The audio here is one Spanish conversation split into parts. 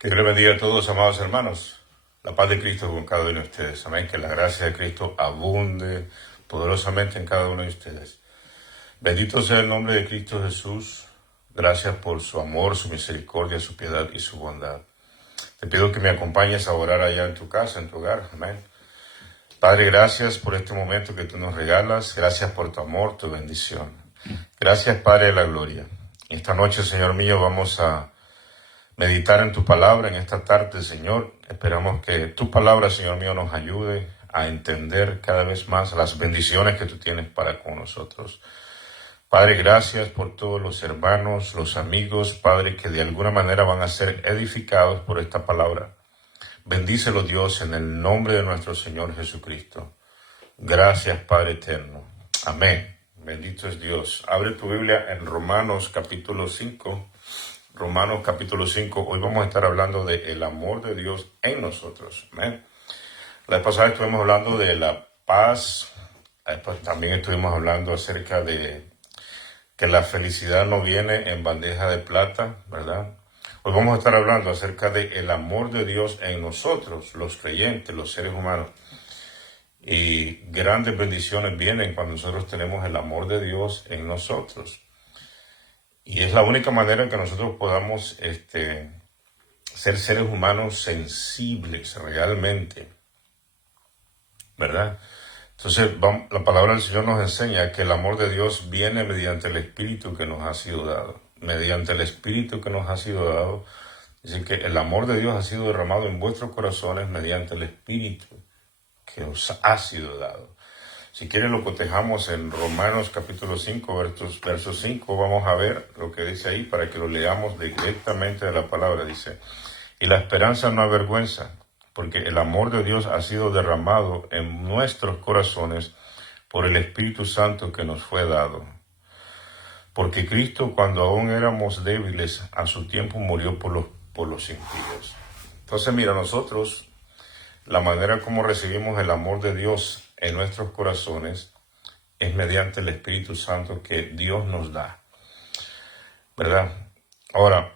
Que Dios le bendiga a todos, amados hermanos. La paz de Cristo con cada uno de ustedes. Amén. Que la gracia de Cristo abunde poderosamente en cada uno de ustedes. Bendito sea el nombre de Cristo Jesús. Gracias por su amor, su misericordia, su piedad y su bondad. Te pido que me acompañes a orar allá en tu casa, en tu hogar. Amén. Padre, gracias por este momento que tú nos regalas. Gracias por tu amor, tu bendición. Gracias, Padre de la gloria. Esta noche, Señor mío, vamos a meditar en tu palabra en esta tarde, Señor. Esperamos que tu palabra, Señor mío, nos ayude a entender cada vez más las bendiciones que tú tienes para con nosotros. Padre, gracias por todos los hermanos, los amigos, Padre, que de alguna manera van a ser edificados por esta palabra. Bendícelo, Dios, en el nombre de nuestro Señor Jesucristo. Gracias, Padre eterno. Amén. Bendito es Dios. Abre tu Biblia en Romanos capítulo 5. Romanos capítulo 5, hoy vamos a estar hablando del amor de Dios en nosotros. ¿Amén? La vez pasada estuvimos hablando de la paz, también estuvimos hablando acerca de que la felicidad no viene en bandeja de plata, ¿verdad? Hoy vamos a estar hablando acerca del amor de Dios en nosotros, los creyentes, los seres humanos. Y grandes bendiciones vienen cuando nosotros tenemos el amor de Dios en nosotros. Y es la única manera en que nosotros podamos ser seres humanos sensibles realmente, ¿verdad? Entonces, la palabra del Señor nos enseña que el amor de Dios viene mediante el Espíritu que nos ha sido dado. Mediante el Espíritu que nos ha sido dado. Dice que el amor de Dios ha sido derramado en vuestros corazones mediante el Espíritu que os ha sido dado. Si quieren lo cotejamos en Romanos capítulo 5, versos 5, vamos a ver lo que dice ahí para que lo leamos directamente de la palabra. Dice, y la esperanza no avergüenza, porque el amor de Dios ha sido derramado en nuestros corazones por el Espíritu Santo que nos fue dado. Porque Cristo, cuando aún éramos débiles, a su tiempo murió por los impíos. Entonces, mira, nosotros, la manera como recibimos el amor de Dios en nuestros corazones es mediante el Espíritu Santo que Dios nos da, ¿verdad? Ahora,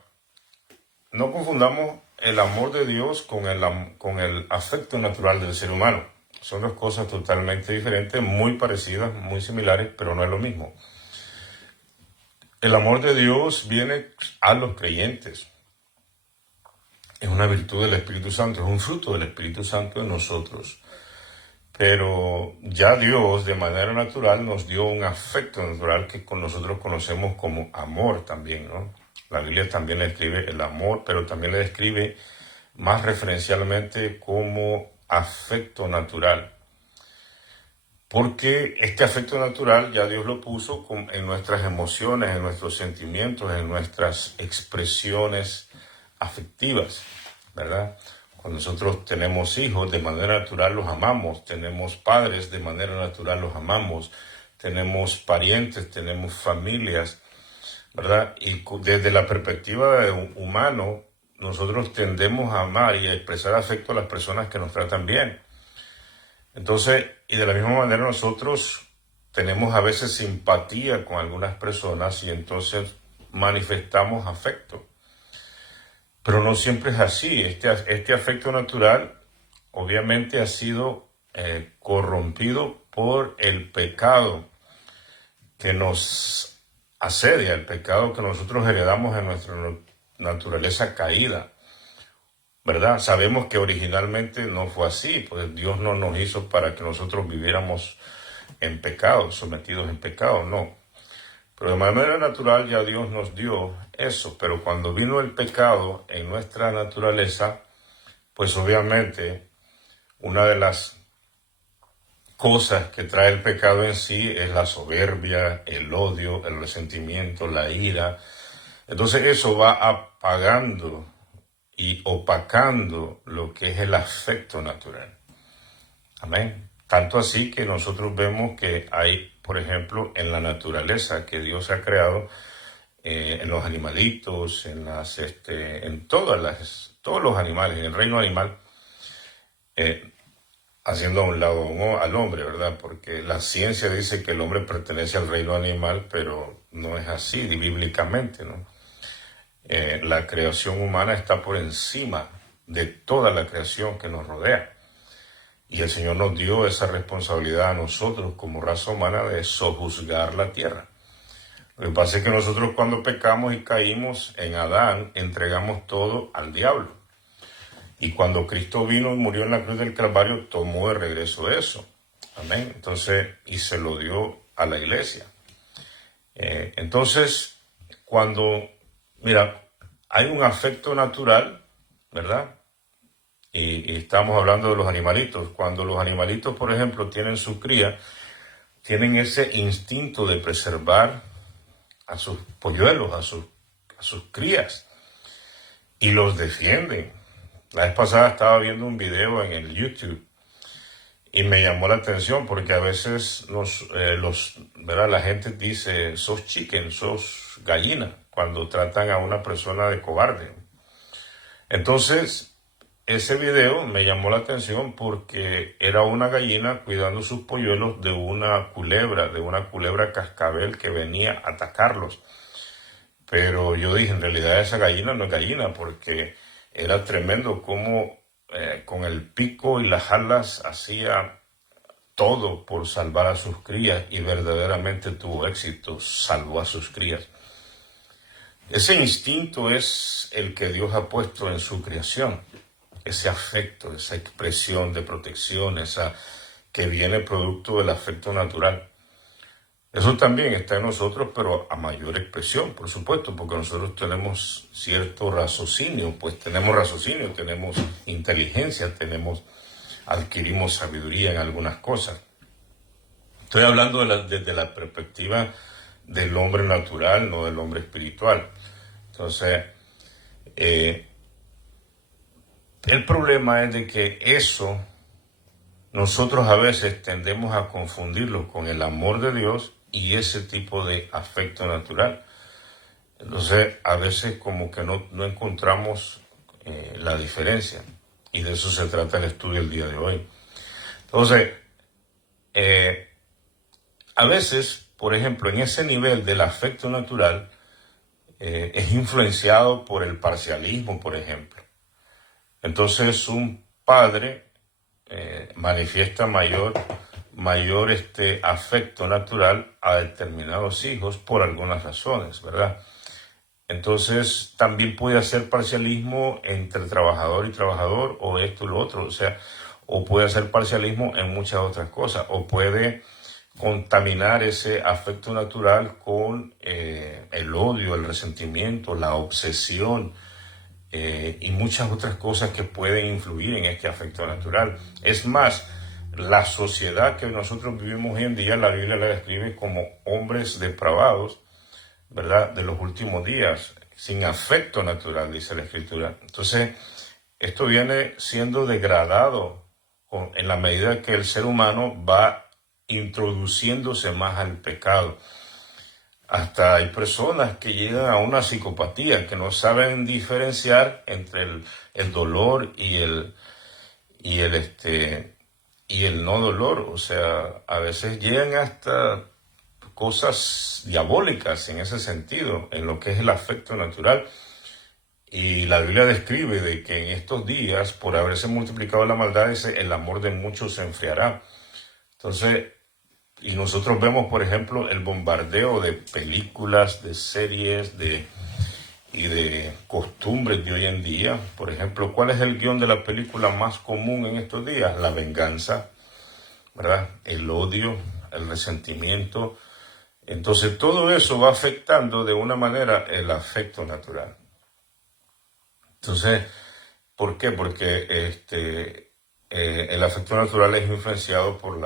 no confundamos el amor de Dios con el afecto natural del ser humano. Son dos cosas totalmente diferentes, muy parecidas, muy similares, pero no es lo mismo. El amor de Dios viene a los creyentes. Es una virtud del Espíritu Santo, es un fruto del Espíritu Santo en nosotros. Pero ya Dios de manera natural nos dio un afecto natural que nosotros conocemos como amor también, ¿no? La Biblia también le escribe el amor, pero también le describe más referencialmente como afecto natural. Porque este afecto natural ya Dios lo puso en nuestras emociones, en nuestros sentimientos, en nuestras expresiones afectivas, ¿verdad? Cuando nosotros tenemos hijos, de manera natural los amamos. Tenemos padres, de manera natural los amamos. Tenemos parientes, tenemos familias, ¿verdad? Y desde la perspectiva de un humano, nosotros tendemos a amar y a expresar afecto a las personas que nos tratan bien. Entonces, y de la misma manera nosotros tenemos a veces simpatía con algunas personas y entonces manifestamos afecto. Pero no siempre es así. Este afecto natural obviamente ha sido corrompido por el pecado que nos asedia, el pecado que nosotros heredamos en nuestra naturaleza caída, ¿verdad? Sabemos que originalmente no fue así, pues Dios no nos hizo para que nosotros viviéramos en pecado, sometidos en pecado, no. Pero de manera natural ya Dios nos dio eso, pero cuando vino el pecado en nuestra naturaleza, pues obviamente una de las cosas que trae el pecado en sí es la soberbia, el odio, el resentimiento, la ira. Entonces eso va apagando y opacando lo que es el afecto natural. Amén. Tanto así que nosotros vemos que hay, por ejemplo, en la naturaleza que Dios ha creado, en los animalitos, en todos los animales, en el reino animal, haciendo a un lado al hombre, ¿verdad? Porque la ciencia dice que el hombre pertenece al reino animal, pero no es así bíblicamente, ¿no? La creación humana está por encima de toda la creación que nos rodea. Y el Señor nos dio esa responsabilidad a nosotros como raza humana de sojuzgar la tierra. Lo que pasa es que nosotros cuando pecamos y caímos en Adán, entregamos todo al diablo. Y cuando Cristo vino y murió en la cruz del Calvario, tomó de regreso eso. Amén. Entonces, y se lo dio a la iglesia. Entonces, mira, hay un afecto natural, ¿verdad? Y estamos hablando de los animalitos. Cuando los animalitos, por ejemplo, tienen su cría, tienen ese instinto de preservar a sus polluelos, a sus crías, y los defienden. La vez pasada estaba viendo un video en el YouTube y me llamó la atención porque a veces ¿verdad? La gente dice, sos chicken, sos gallina, cuando tratan a una persona de cobarde. Entonces, ese video me llamó la atención porque era una gallina cuidando sus polluelos de una culebra cascabel que venía a atacarlos. Pero yo dije, en realidad esa gallina no es gallina porque era tremendo cómo con el pico y las alas hacía todo por salvar a sus crías y verdaderamente tuvo éxito, salvó a sus crías. Ese instinto es el que Dios ha puesto en su creación, ese afecto, esa expresión de protección, esa que viene producto del afecto natural. Eso también está en nosotros, pero a mayor expresión, por supuesto, porque nosotros tenemos cierto raciocinio, tenemos inteligencia, adquirimos sabiduría en algunas cosas. Estoy hablando desde la perspectiva del hombre natural, no del hombre espiritual. Entonces, el problema es de que eso nosotros a veces tendemos a confundirlo con el amor de Dios y ese tipo de afecto natural. Entonces, a veces como que no encontramos la diferencia. Y de eso se trata el estudio el día de hoy. Entonces, a veces, por ejemplo, en ese nivel del afecto natural, es influenciado por el parcialismo, por ejemplo. Entonces, un padre manifiesta mayor afecto natural a determinados hijos por algunas razones, ¿verdad? Entonces también puede hacer parcialismo entre trabajador y trabajador o esto y lo otro, o sea, o puede hacer parcialismo en muchas otras cosas, o puede contaminar ese afecto natural con el odio, el resentimiento, la obsesión, y muchas otras cosas que pueden influir en este afecto natural. Es más, la sociedad que nosotros vivimos hoy en día, la Biblia la describe como hombres depravados, ¿verdad? De los últimos días, sin afecto natural, dice la Escritura. Entonces, esto viene siendo degradado en la medida que el ser humano va introduciéndose más al pecado. Hasta hay personas que llegan a una psicopatía, que no saben diferenciar entre el dolor y el no dolor. O sea, a veces llegan hasta cosas diabólicas en ese sentido, en lo que es el afecto natural. Y la Biblia describe de que en estos días, por haberse multiplicado la maldad, el amor de muchos se enfriará. Entonces, y nosotros vemos, por ejemplo, el bombardeo de películas, de series, y de costumbres de hoy en día. Por ejemplo, ¿cuál es el guión de la película más común en estos días? La venganza, ¿verdad? El odio, el resentimiento. Entonces, todo eso va afectando de una manera el afecto natural. Entonces, ¿por qué? Porque el afecto natural es influenciado por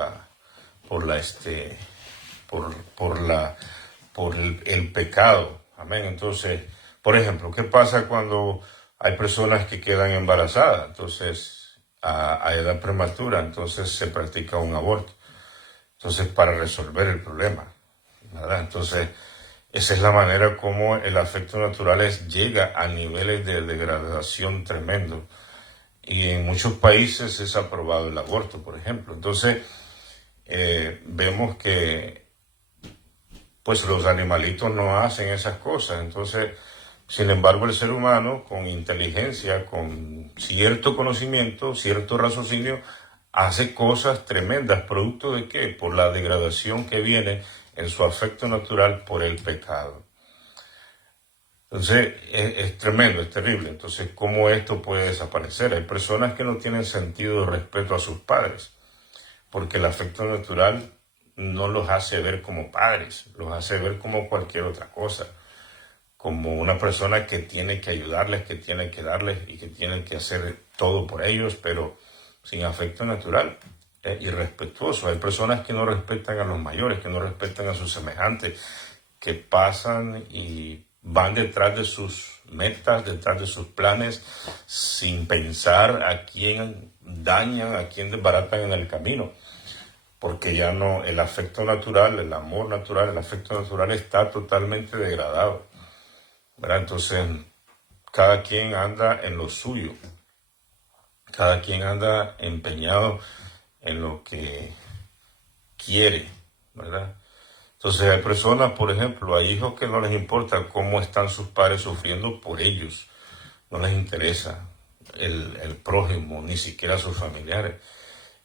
el pecado. Amén. Entonces, por ejemplo, ¿qué pasa cuando hay personas que quedan embarazadas? Entonces, a edad prematura, entonces se practica un aborto. Entonces, para resolver el problema, ¿verdad? Entonces, esa es la manera como el afecto natural llega a niveles de degradación tremendo. Y en muchos países es aprobado el aborto, por ejemplo. Entonces, vemos que pues los animalitos no hacen esas cosas. Entonces, Sin embargo, el ser humano, con inteligencia, con cierto conocimiento, cierto raciocinio, hace cosas tremendas. ¿Producto de qué? Por la degradación que viene en su afecto natural por el pecado. Entonces, es tremendo, es terrible. Entonces, ¿cómo esto puede desaparecer? Hay personas que no tienen sentido de respeto a sus padres, porque el afecto natural no los hace ver como padres, los hace ver como cualquier otra cosa, como una persona que tiene que ayudarles, que tiene que darles y que tiene que hacer todo por ellos, pero sin afecto natural, irrespetuoso. Hay personas que no respetan a los mayores, que no respetan a sus semejantes, que pasan y van detrás de sus metas, detrás de sus planes, sin pensar a quién dañan, a quién desbaratan en el camino. Porque ya no, el afecto natural, el amor natural, el afecto natural está totalmente degradado, ¿verdad? Entonces, cada quien anda en lo suyo, cada quien anda empeñado en lo que quiere, ¿verdad? Entonces hay personas, por ejemplo, hay hijos que no les importa cómo están sus padres sufriendo por ellos, no les interesa el prójimo, ni siquiera sus familiares,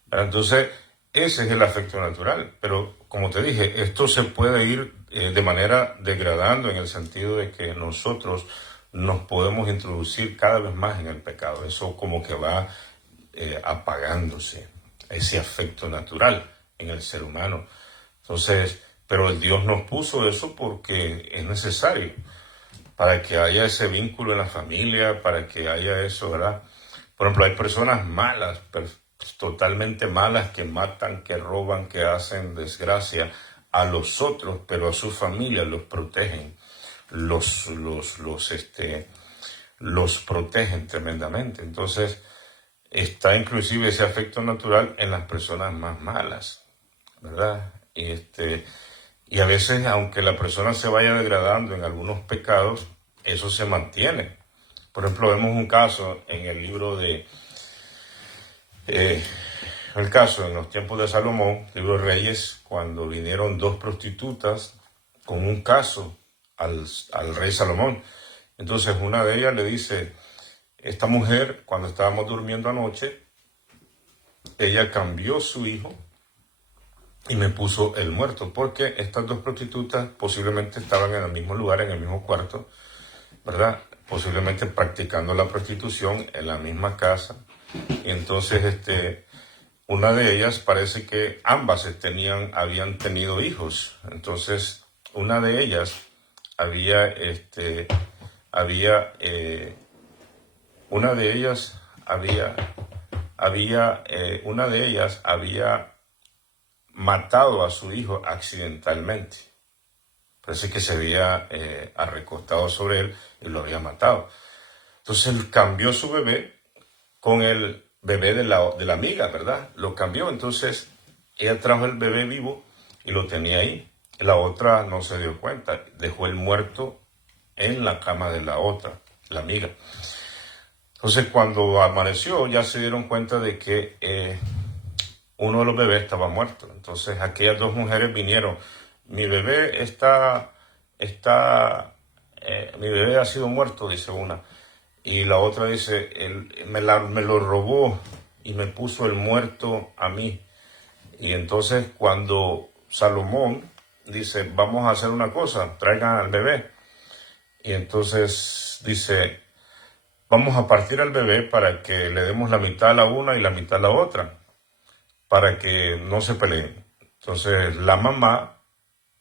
¿verdad? Entonces, ese es el afecto natural, pero como te dije, esto se puede ir de manera degradando en el sentido de que nosotros nos podemos introducir cada vez más en el pecado. Eso como que va apagándose, ese afecto natural en el ser humano. Entonces, pero el Dios nos puso eso porque es necesario para que haya ese vínculo en la familia, para que haya eso, ¿verdad? Por ejemplo, hay personas malas, totalmente malas, que matan, que roban, que hacen desgracia a los otros, pero a su familia los protegen, los protegen tremendamente. Entonces, está inclusive ese afecto natural en las personas más malas, ¿verdad? Y a veces, aunque la persona se vaya degradando en algunos pecados, eso se mantiene. Por ejemplo, vemos un caso en el libro de el caso en los tiempos de Salomón, libro de Reyes, cuando vinieron dos prostitutas con un caso al rey Salomón. Entonces una de ellas le dice, esta mujer, cuando estábamos durmiendo anoche, ella cambió su hijo y me puso el muerto, porque estas dos prostitutas posiblemente estaban en el mismo lugar, en el mismo cuarto, ¿verdad? Posiblemente practicando la prostitución en la misma casa. Y entonces una de ellas parece que ambas habían tenido hijos. Entonces una de ellas había matado a su hijo accidentalmente. Parece que se había recostado sobre él y lo había matado. Entonces él cambió su bebé con el bebé de la amiga, ¿verdad? Lo cambió. Entonces ella trajo el bebé vivo y lo tenía ahí. La otra no se dio cuenta. Dejó el muerto en la cama de la otra, la amiga. Entonces cuando amaneció ya se dieron cuenta de que uno de los bebés estaba muerto. Entonces aquellas dos mujeres vinieron. Mi bebé mi bebé ha sido muerto, dice una. Y la otra dice, me lo robó y me puso el muerto a mí. Y entonces cuando Salomón dice, vamos a hacer una cosa, traigan al bebé. Y entonces dice, vamos a partir al bebé para que le demos la mitad a la una y la mitad a la otra, para que no se peleen. Entonces la mamá,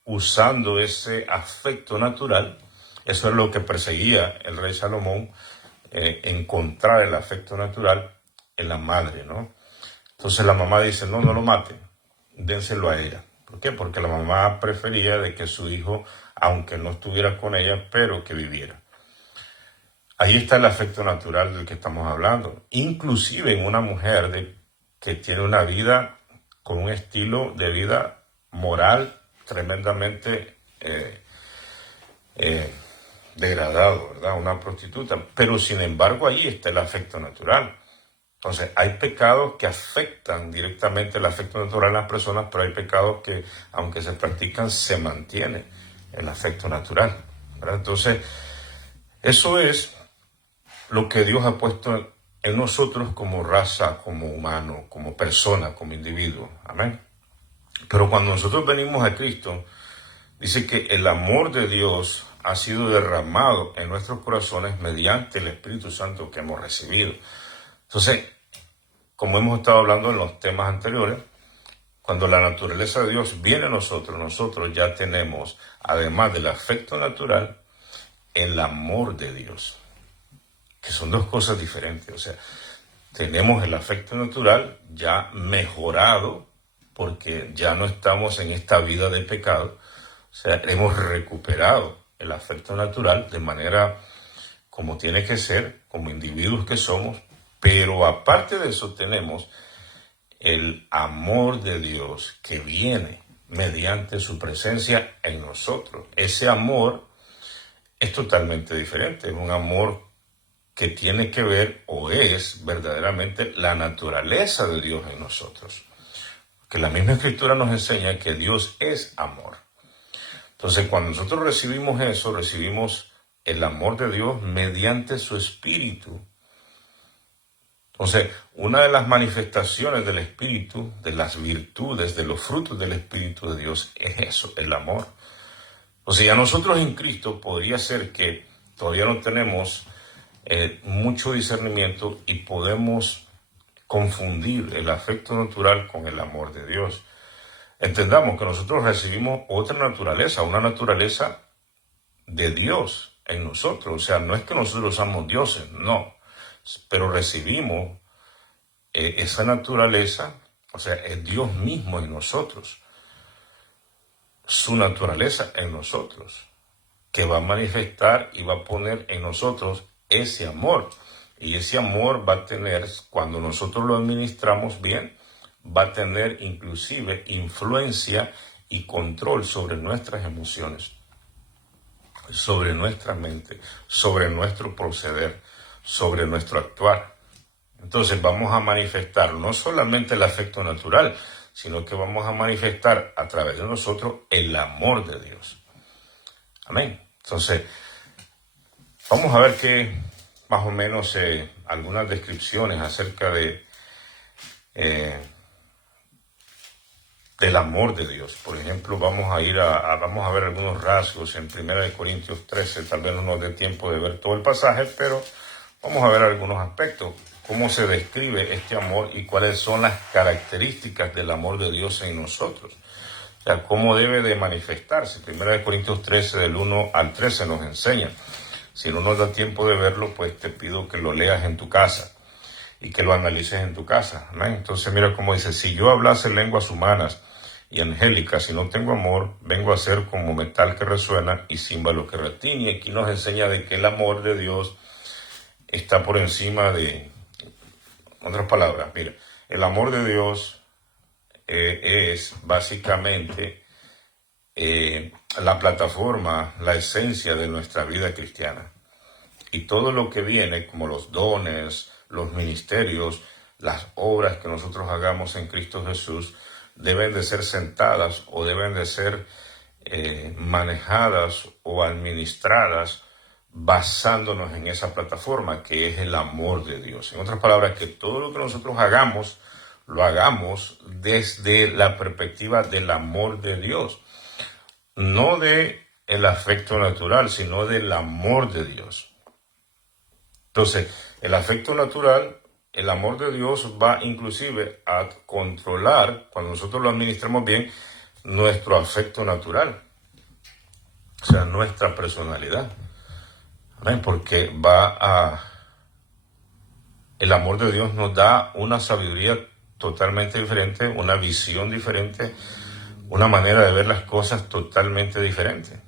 usando ese afecto natural, eso es lo que perseguía el rey Salomón, encontrar el afecto natural en la madre, ¿no? Entonces la mamá dice, no lo maten, dénselo a ella. ¿Por qué? Porque la mamá prefería de que su hijo, aunque no estuviera con ella, pero que viviera. Ahí está el afecto natural del que estamos hablando. Inclusive en una mujer que tiene una vida con un estilo de vida moral tremendamente degradado, ¿verdad? Una prostituta. Pero sin embargo ahí está el afecto natural. Entonces hay pecados que afectan directamente el afecto natural en las personas, pero hay pecados que, aunque se practican, se mantiene el afecto natural, ¿verdad? Entonces Eso es lo que Dios ha puesto en nosotros como raza, como humano, como persona, como individuo. Amén. Pero cuando nosotros venimos a Cristo, dice que el amor de Dios ha sido derramado en nuestros corazones mediante el Espíritu Santo que hemos recibido. Entonces, como hemos estado hablando en los temas anteriores, cuando la naturaleza de Dios viene a nosotros, nosotros ya tenemos, además del afecto natural, el amor de Dios, que son dos cosas diferentes. O sea, tenemos el afecto natural ya mejorado porque ya no estamos en esta vida de pecado. O sea, hemos recuperado el afecto natural de manera como tiene que ser, como individuos que somos, pero aparte de eso tenemos el amor de Dios que viene mediante su presencia en nosotros. Ese amor es totalmente diferente, es un amor que tiene que ver o es verdaderamente la naturaleza de Dios en nosotros. Que la misma Escritura nos enseña que Dios es amor. Entonces, cuando nosotros recibimos eso, recibimos el amor de Dios mediante su Espíritu. Entonces, una de las manifestaciones del Espíritu, de las virtudes, de los frutos del Espíritu de Dios, es eso, el amor. O sea, nosotros en Cristo podría ser que todavía no tenemos mucho discernimiento y podemos confundir el afecto natural con el amor de Dios. Entendamos que nosotros recibimos otra naturaleza, una naturaleza de Dios en nosotros. O sea, no es que nosotros somos dioses, no, pero recibimos esa naturaleza, o sea, es Dios mismo en nosotros, su naturaleza en nosotros, que va a manifestar y va a poner en nosotros ese amor. Y ese amor va a tener, cuando nosotros lo administramos bien, va a tener inclusive influencia y control sobre nuestras emociones, sobre nuestra mente, sobre nuestro proceder, sobre nuestro actuar. Entonces vamos a manifestar no solamente el afecto natural, sino que vamos a manifestar a través de nosotros el amor de Dios. Amén. Entonces, vamos a ver que más o menos algunas descripciones acerca del amor de Dios. Por ejemplo, vamos a ver algunos rasgos en 1 Corintios 13. Tal vez no nos dé tiempo de ver todo el pasaje, pero vamos a ver algunos aspectos. Cómo se describe este amor y cuáles son las características del amor de Dios en nosotros. O sea, cómo debe de manifestarse. 1 Corintios 13, del 1 al 13 nos enseña. Si no nos da tiempo de verlo, pues te pido que lo leas en tu casa y que lo analices en tu casa. ¿Amén? Entonces mira cómo dice: si yo hablase lenguas humanas y angélicas, si no tengo amor, vengo a ser como metal que resuena y címbalo que retiñe. Aquí nos enseña de que el amor de Dios está por encima de... En otras palabras, mira, el amor de Dios es básicamente la plataforma, la esencia de nuestra vida cristiana. Y todo lo que viene, como los dones, los ministerios, las obras que nosotros hagamos en Cristo Jesús, deben de ser sentadas o deben de ser manejadas o administradas basándonos en esa plataforma que es el amor de Dios. En otras palabras, que todo lo que nosotros hagamos, lo hagamos desde la perspectiva del amor de Dios. No de el afecto natural, sino del amor de Dios. Entonces, el afecto natural, el amor de Dios va inclusive a controlar, cuando nosotros lo administramos bien, nuestro afecto natural. O sea, nuestra personalidad. ¿Amén? Porque el amor de Dios nos da una sabiduría totalmente diferente, una visión diferente, una manera de ver las cosas totalmente diferente.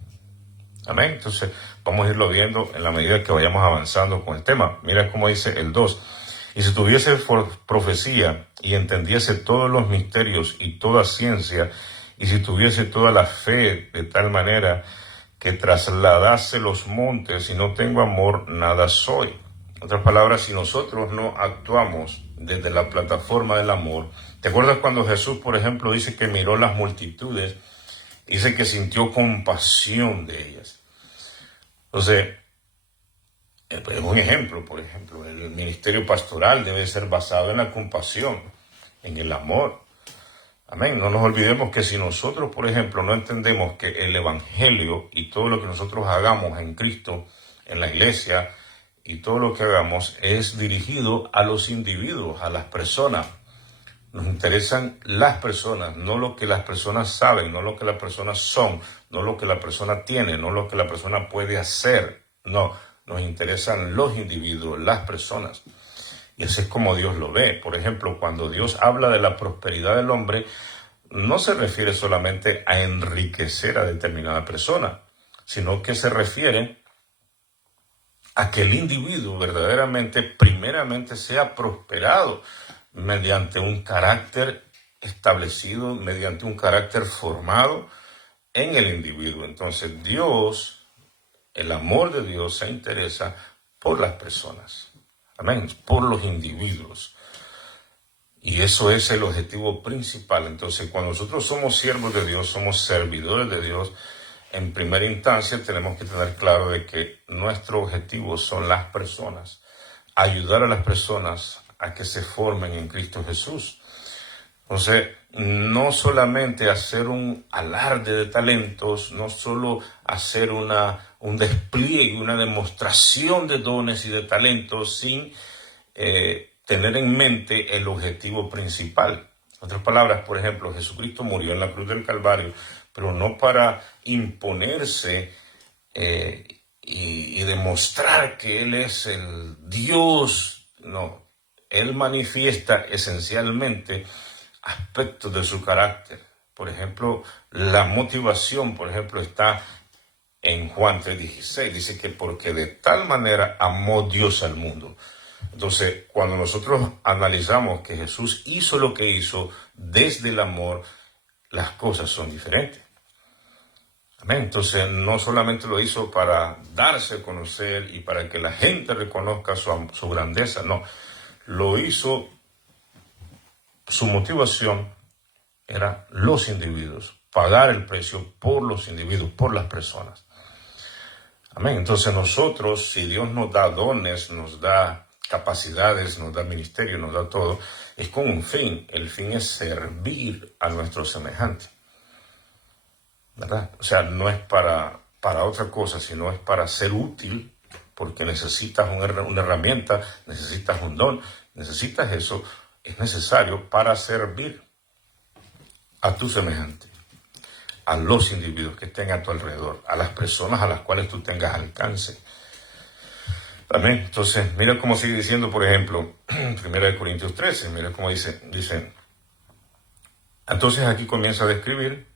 Amén. Entonces vamos a irlo viendo en la medida que vayamos avanzando con el tema. Mira cómo dice el 2. Y si tuviese profecía y entendiese todos los misterios y toda ciencia, y si tuviese toda la fe de tal manera que trasladase los montes, y no tengo amor, nada soy. En otras palabras, si nosotros no actuamos desde la plataforma del amor. ¿Te acuerdas cuando Jesús, por ejemplo, dice que miró las multitudes? Dice que sintió compasión de ellas. Entonces, Es un ejemplo, por ejemplo, el ministerio pastoral debe ser basado en la compasión, en el amor. Amén. No nos olvidemos que si nosotros, por ejemplo, no entendemos que el evangelio y todo lo que nosotros hagamos en Cristo, en la iglesia, y todo lo que hagamos es dirigido a los individuos, a las personas. Nos interesan las personas, no lo que las personas saben, no lo que las personas son, no lo que la persona tiene, no lo que la persona puede hacer. No, nos interesan los individuos, las personas. Y así es como Dios lo ve. Por ejemplo, cuando Dios habla de la prosperidad del hombre, no se refiere solamente a enriquecer a determinada persona, sino que se refiere a que el individuo verdaderamente, primeramente, sea prosperado mediante un carácter establecido, mediante un carácter formado en el individuo. Entonces Dios, el amor de Dios se interesa por las personas, amén, por los individuos. Y eso es el objetivo principal. Entonces, cuando nosotros somos siervos de Dios, somos servidores de Dios, en primera instancia tenemos que tener claro de que nuestro objetivo son las personas, ayudar a las personas a que se formen en Cristo Jesús. Entonces, no solamente hacer un alarde de talentos, no solo hacer un despliegue, una demostración de dones y de talentos sin tener en mente el objetivo principal. En otras palabras, por ejemplo, Jesucristo murió en la cruz del Calvario, pero no para imponerse y demostrar que Él es el Dios. No, Él manifiesta esencialmente aspectos de su carácter. Por ejemplo, la motivación, por ejemplo, está en Juan 3:16. Dice que porque de tal manera amó Dios al mundo. Entonces, cuando nosotros analizamos que Jesús hizo lo que hizo desde el amor, las cosas son diferentes. Amén. Entonces, no solamente lo hizo para darse a conocer y para que la gente reconozca su grandeza, no. Lo hizo, su motivación era los individuos, pagar el precio por los individuos, por las personas. Amén. Entonces nosotros, si Dios nos da dones, nos da capacidades, nos da ministerio, nos da todo, es con un fin. El fin es servir a nuestro semejante, ¿verdad? O sea, no es para otra cosa, sino es para ser útil, porque necesitas una herramienta, necesitas un don, necesitas eso, es necesario para servir a tu semejante, a los individuos que estén a tu alrededor, a las personas a las cuales tú tengas alcance. Amén. Entonces, mira cómo sigue diciendo, por ejemplo, 1 Corintios 13, mira cómo dice, entonces aquí comienza a describir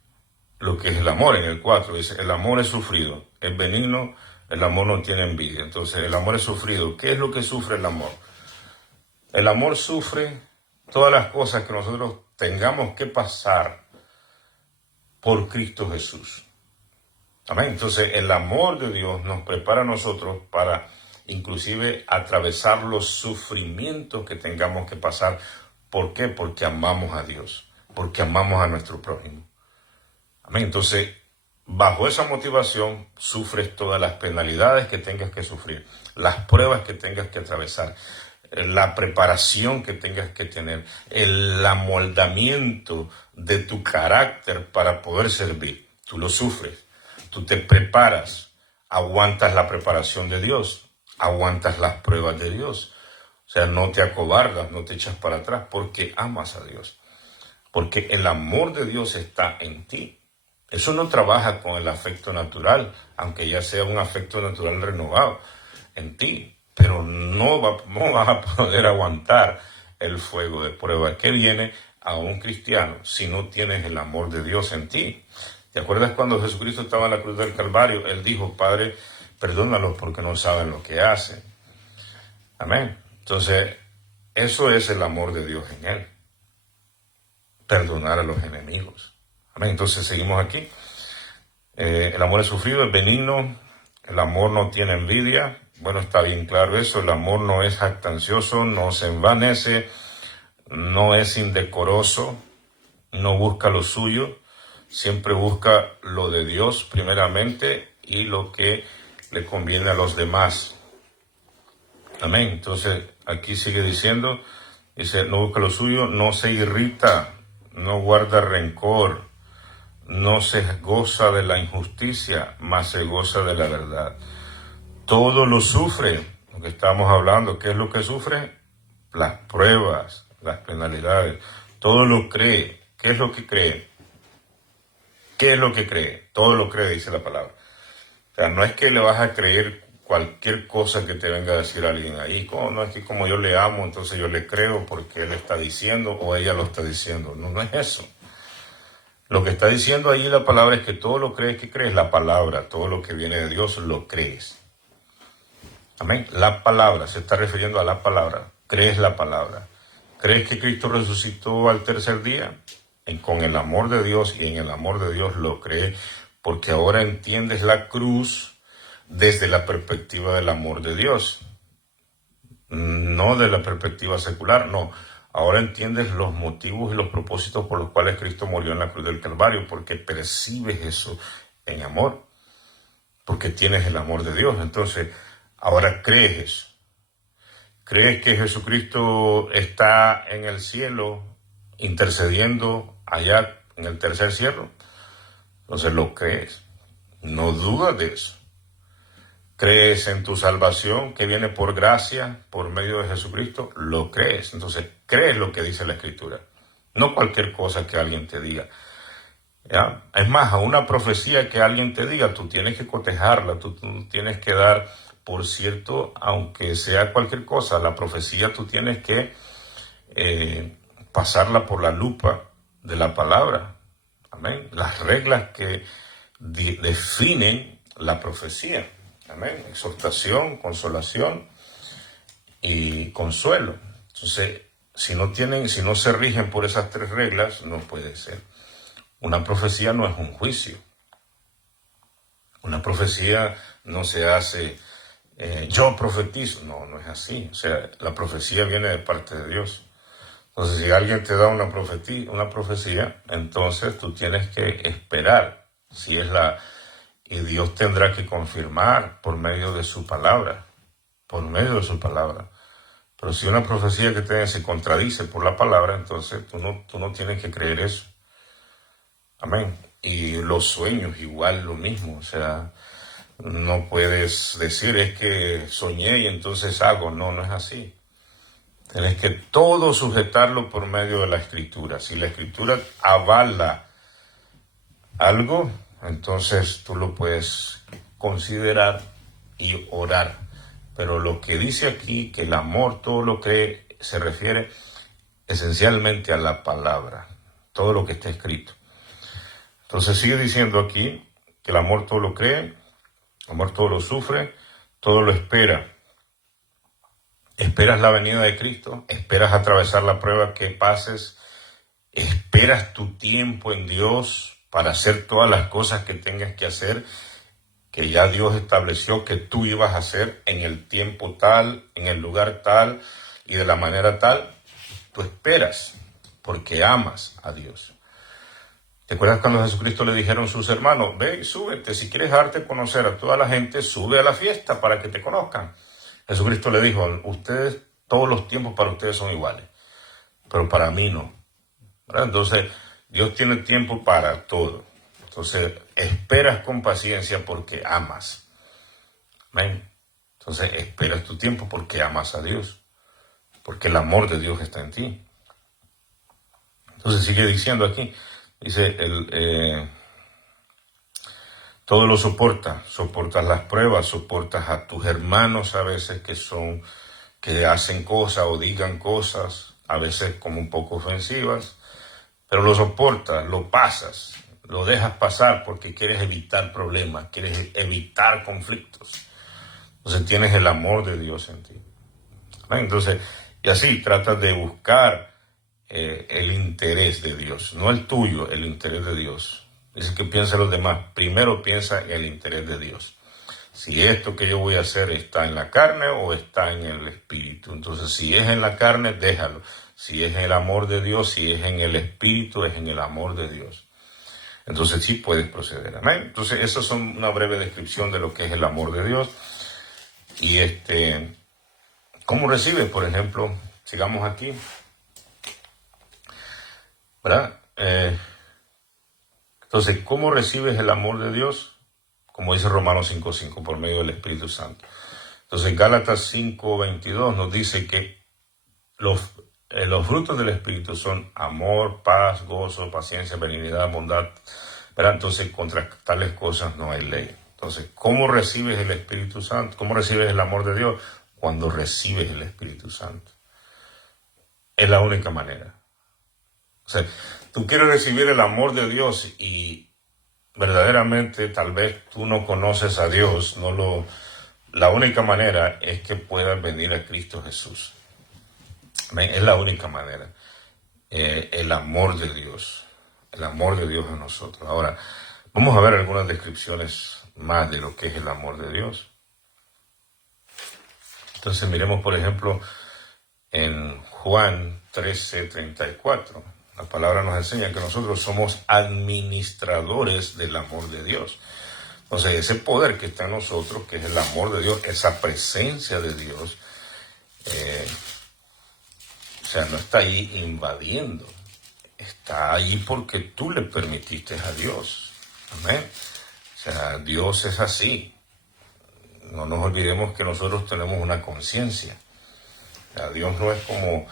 lo que es el amor en el 4, dice, el amor es sufrido, es benigno, el amor no tiene envidia. Entonces, el amor es sufrido. ¿Qué es lo que sufre el amor? El amor sufre todas las cosas que nosotros tengamos que pasar por Cristo Jesús. Amén. Entonces, el amor de Dios nos prepara a nosotros para inclusive atravesar los sufrimientos que tengamos que pasar. ¿Por qué? Porque amamos a Dios, porque amamos a nuestro prójimo. Amén. Entonces, bajo esa motivación, sufres todas las penalidades que tengas que sufrir, las pruebas que tengas que atravesar, la preparación que tengas que tener, el amoldamiento de tu carácter para poder servir. Tú lo sufres, tú te preparas, aguantas la preparación de Dios, aguantas las pruebas de Dios. O sea, no te acobardas, no te echas para atrás porque amas a Dios. Porque el amor de Dios está en ti. Eso no trabaja con el afecto natural, aunque ya sea un afecto natural renovado en ti. Pero no vas a poder aguantar el fuego de prueba que viene a un cristiano si no tienes el amor de Dios en ti. ¿Te acuerdas cuando Jesucristo estaba en la cruz del Calvario? Él dijo, Padre, perdónalos porque no saben lo que hacen. Amén. Entonces, eso es el amor de Dios en Él. Perdonar a los enemigos. Amén. Entonces, seguimos aquí. El amor es sufrido, es benigno. El amor no tiene envidia. Bueno, está bien claro eso. El amor no es jactancioso, no se envanece, no es indecoroso, no busca lo suyo. Siempre busca lo de Dios primeramente y lo que le conviene a los demás. Amén. Entonces, aquí sigue diciendo, dice, no busca lo suyo, no se irrita, no guarda rencor, no se goza de la injusticia, mas se goza de la verdad. Todo lo sufre, lo que estamos hablando. ¿Qué es lo que sufre? Las pruebas, las penalidades. Todo lo cree. ¿Qué es lo que cree? ¿Qué es lo que cree? Todo lo cree, dice la palabra. O sea, no es que le vas a creer cualquier cosa que te venga a decir alguien ahí. No es que como yo le amo, entonces yo le creo porque él está diciendo o ella lo está diciendo. No, no es eso. Lo que está diciendo ahí la palabra es que todo lo crees que crees la palabra. Todo lo que viene de Dios lo crees. Amén. La palabra, se está refiriendo a la palabra. Crees la palabra. ¿Crees que Cristo resucitó al tercer día? Con el amor de Dios, y en el amor de Dios lo crees, porque ahora entiendes la cruz desde la perspectiva del amor de Dios. No de la perspectiva secular, no. Ahora entiendes los motivos y los propósitos por los cuales Cristo murió en la cruz del Calvario, porque percibes eso en amor, porque tienes el amor de Dios. Entonces, ahora crees eso. ¿Crees que Jesucristo está en el cielo intercediendo allá en el tercer cielo? Entonces lo crees. No dudas de eso. ¿Crees en tu salvación que viene por gracia, por medio de Jesucristo? Lo crees. Entonces crees lo que dice la Escritura. No cualquier cosa que alguien te diga. ¿Ya? Es más, a una profecía que alguien te diga, tú tienes que cotejarla, tú tienes que dar... Por cierto, aunque sea cualquier cosa, la profecía tú tienes que pasarla por la lupa de la palabra. Amén. Las reglas que definen la profecía. Amén. Exhortación, consolación y consuelo. Entonces, si no se rigen por esas tres reglas, no puede ser. Una profecía no es un juicio. Una profecía no se hace... yo profetizo. No, no es así. O sea, la profecía viene de parte de Dios. Entonces, si alguien te da una profecía, entonces tú tienes que esperar. Y Dios tendrá que confirmar por medio de su palabra. Por medio de su palabra. Pero si una profecía que te se contradice por la palabra, entonces tú no tienes que creer eso. Amén. Y los sueños igual lo mismo. O sea... No puedes decir, es que soñé y entonces hago. No, no es así. Tienes que todo sujetarlo por medio de la Escritura. Si la Escritura avala algo, entonces tú lo puedes considerar y orar. Pero lo que dice aquí, que el amor todo lo que se refiere esencialmente a la palabra, todo lo que está escrito. Entonces sigue diciendo aquí que el amor todo lo cree, el amor todo lo sufre, todo lo espera. Esperas la venida de Cristo, esperas atravesar la prueba que pases, esperas tu tiempo en Dios para hacer todas las cosas que tengas que hacer, que ya Dios estableció que tú ibas a hacer en el tiempo tal, en el lugar tal y de la manera tal. Tú esperas porque amas a Dios. ¿Te acuerdas cuando Jesucristo le dijeron a sus hermanos, ve y súbete, si quieres darte a conocer a toda la gente, sube a la fiesta para que te conozcan? Jesucristo le dijo, ustedes, todos los tiempos para ustedes son iguales, pero para mí no. ¿Verdad? Entonces, Dios tiene tiempo para todo. Entonces, esperas con paciencia porque amas. ¿Ven? Entonces, esperas tu tiempo porque amas a Dios, porque el amor de Dios está en ti. Entonces, sigue diciendo aquí, dice, todo lo soportas las pruebas, soportas a tus hermanos a veces que hacen cosas o digan cosas, a veces como un poco ofensivas, pero lo soportas, lo pasas, lo dejas pasar porque quieres evitar problemas, quieres evitar conflictos. Entonces tienes el amor de Dios en ti. Entonces, y así tratas de buscar el interés de Dios, no el tuyo, el interés de Dios. Dice que piensa los demás, primero piensa en el interés de Dios. Si esto que yo voy a hacer está en la carne o está en el espíritu. Entonces, si es en la carne, déjalo. Si es el amor de Dios, si es en el espíritu, es en el amor de Dios. Entonces sí puedes proceder. Amén. Entonces, eso son una breve descripción de lo que es el amor de Dios. Y ¿Cómo recibes, por ejemplo? Sigamos aquí, ¿verdad? Entonces, ¿cómo recibes el amor de Dios? Como dice Romanos 5:5, por medio del Espíritu Santo. Entonces, Gálatas 5:22 nos dice que los frutos del Espíritu son amor, paz, gozo, paciencia, benignidad, bondad, ¿verdad? Entonces, contra tales cosas no hay ley. Entonces, ¿cómo recibes el Espíritu Santo? ¿Cómo recibes el amor de Dios? Cuando recibes el Espíritu Santo. Es la única manera. O sea, tú quieres recibir el amor de Dios y verdaderamente tal vez tú no conoces a Dios, la única manera es que puedas venir a Cristo Jesús. Es la única manera. El amor de Dios. El amor de Dios en nosotros. Ahora, vamos a ver algunas descripciones más de lo que es el amor de Dios. Entonces miremos, por ejemplo, en Juan 13:34. La palabra nos enseña que nosotros somos administradores del amor de Dios. Entonces, ese poder que está en nosotros, que es el amor de Dios, esa presencia de Dios, o sea, no está ahí invadiendo. Está ahí porque tú le permitiste a Dios. Amén. O sea, Dios es así. No nos olvidemos que nosotros tenemos una conciencia. O sea, Dios no es como,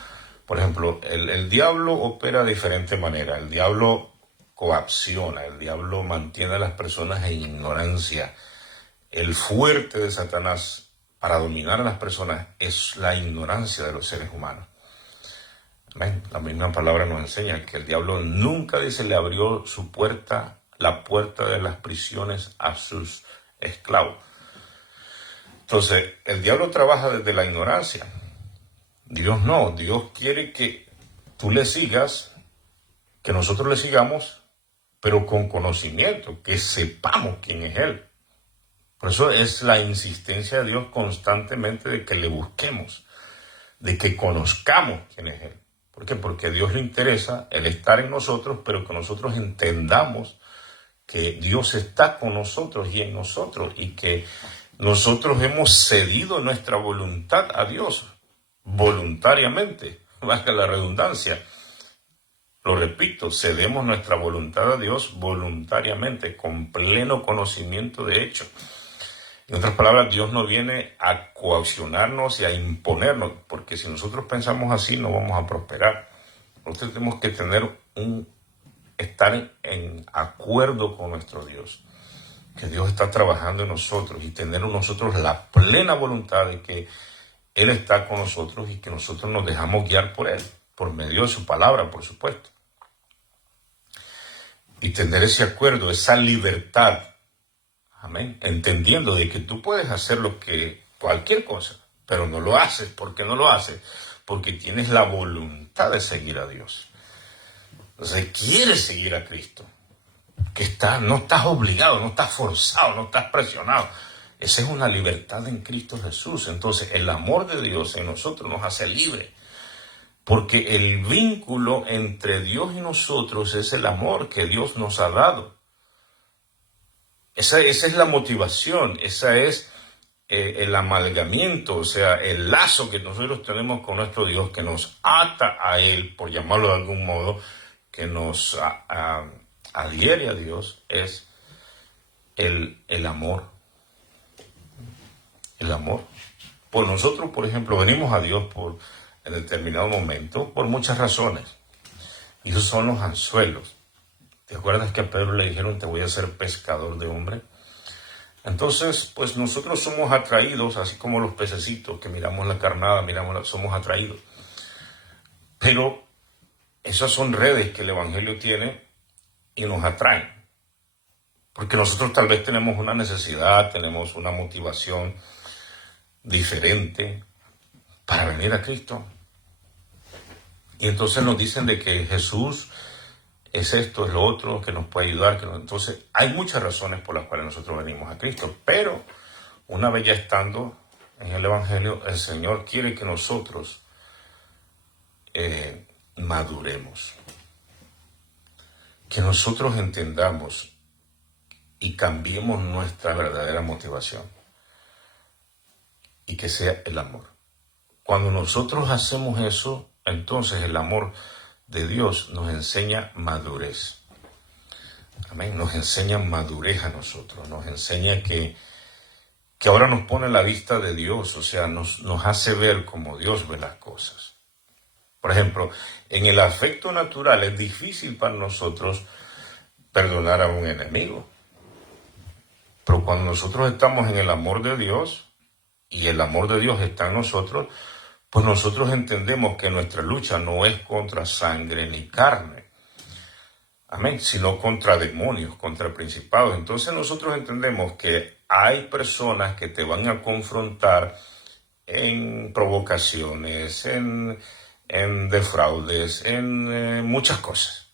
por ejemplo, el diablo opera de diferente manera. El diablo coacciona, el diablo mantiene a las personas en ignorancia. El fuerte de Satanás para dominar a las personas es la ignorancia de los seres humanos. Amén. La misma palabra nos enseña que el diablo nunca, dice, le abrió su puerta, la puerta de las prisiones a sus esclavos. Entonces, el diablo trabaja desde la ignorancia. Dios no, Dios quiere que tú le sigas, que nosotros le sigamos, pero con conocimiento, que sepamos quién es Él. Por eso es la insistencia de Dios constantemente de que le busquemos, de que conozcamos quién es Él. ¿Por qué? Porque a Dios le interesa el estar en nosotros, pero que nosotros entendamos que Dios está con nosotros y en nosotros, y que nosotros hemos cedido nuestra voluntad a Dios voluntariamente, valga la redundancia. Lo repito, cedemos nuestra voluntad a Dios voluntariamente, con pleno conocimiento de hecho. En otras palabras, Dios no viene a coaccionarnos y a imponernos, porque si nosotros pensamos así no vamos a prosperar. Nosotros tenemos que estar en acuerdo con nuestro Dios, que Dios está trabajando en nosotros y tener en nosotros la plena voluntad de que Él está con nosotros y que nosotros nos dejamos guiar por Él, por medio de su palabra, por supuesto. Y tener ese acuerdo, esa libertad, amén, entendiendo de que tú puedes hacer cualquier cosa, pero no lo haces. ¿Por qué no lo haces? Porque tienes la voluntad de seguir a Dios. Entonces, quieres seguir a Cristo, no estás obligado, no estás forzado, no estás presionado. Esa es una libertad en Cristo Jesús. Entonces, el amor de Dios en nosotros nos hace libres. Porque el vínculo entre Dios y nosotros es el amor que Dios nos ha dado. Esa es la motivación, esa es el amalgamiento, o sea, el lazo que nosotros tenemos con nuestro Dios, que nos ata a Él, por llamarlo de algún modo, que nos adhiere a Dios, es el amor. El amor. Pues nosotros, por ejemplo, venimos a Dios en determinado momento por muchas razones. Y esos son los anzuelos. ¿Te acuerdas que a Pedro le dijeron, te voy a hacer pescador de hombres? Entonces, pues nosotros somos atraídos, así como los pececitos que miramos la carnada, somos atraídos. Pero esas son redes que el Evangelio tiene y nos atraen. Porque nosotros tal vez tenemos una necesidad, tenemos una motivación diferente para venir a Cristo. Y entonces nos dicen de que Jesús es esto, es lo otro, que nos puede ayudar. Entonces hay muchas razones por las cuales nosotros venimos a Cristo. Pero una vez ya estando en el Evangelio, el Señor quiere que nosotros maduremos. Que nosotros entendamos y cambiemos nuestra verdadera motivación. Y que sea el amor. cuando nosotros hacemos eso, entonces el amor de Dios nos enseña madurez. Amén. Nos enseña madurez a nosotros. Nos enseña que ahora nos pone la vista de Dios. O sea, nos hace ver como Dios ve las cosas. Por ejemplo, en el afecto natural es difícil para nosotros perdonar a un enemigo. Pero cuando nosotros estamos en el amor de Dios y el amor de Dios está en nosotros, pues nosotros entendemos que nuestra lucha no es contra sangre ni carne, amén, sino contra demonios, contra principados. Entonces nosotros entendemos que hay personas que te van a confrontar en provocaciones, en defraudes, en muchas cosas.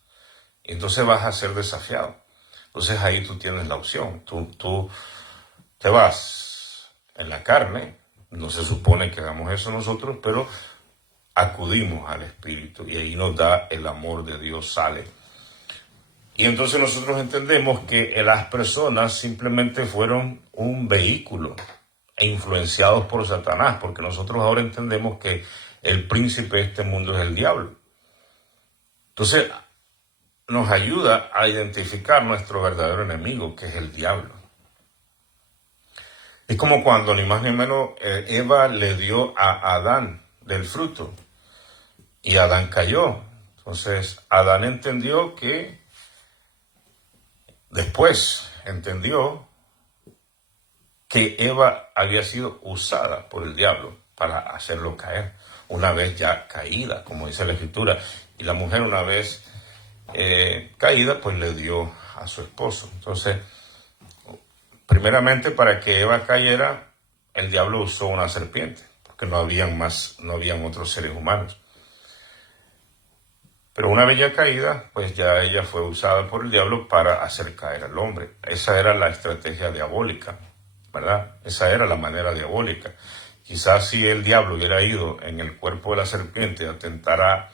Entonces vas a ser desafiado. Entonces ahí tú tienes la opción. Tú te vas en la carne. No se supone que hagamos eso nosotros, pero acudimos al Espíritu y ahí nos da el amor de Dios, sale. Y entonces nosotros entendemos que las personas simplemente fueron un vehículo e influenciados por Satanás, porque nosotros ahora entendemos que el príncipe de este mundo es el diablo. Entonces nos ayuda a identificar nuestro verdadero enemigo, que es el diablo. Es como cuando ni más ni menos Eva le dio a Adán del fruto y Adán cayó. Entonces Adán entendió que, después entendió que Eva había sido usada por el diablo para hacerlo caer, una vez ya caída, como dice la Escritura. Y la mujer, una vez caída, pues le dio a su esposo. Entonces, primeramente, para que Eva cayera, el diablo usó una serpiente, porque no habían otros seres humanos. Pero una vez ya caída, pues ya ella fue usada por el diablo para hacer caer al hombre. Esa era la estrategia diabólica, ¿verdad? Esa era la manera diabólica. Quizás si el diablo hubiera ido en el cuerpo de la serpiente a tentar a